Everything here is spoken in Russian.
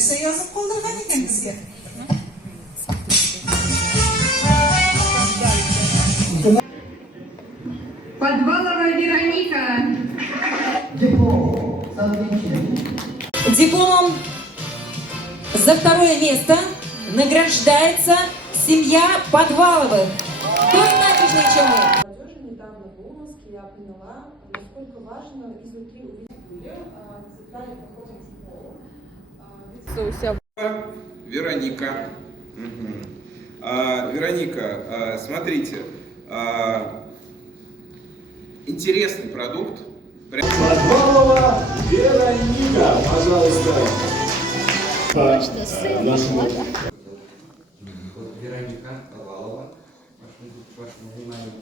нәрсе язып калдырган икән безгә. Подвалова Вероника. Дипломом за второе место награждается семья Подваловых. Тоже набережные Челны. Молодежи недавно в Урманске я поняла, насколько важно изнутри увидеть центральный поход в школу. Вероника. Вероника, смотрите, интересный продукт. Подвалова Вероника, пожалуйста. Вероника Подвалова, вашему вниманию.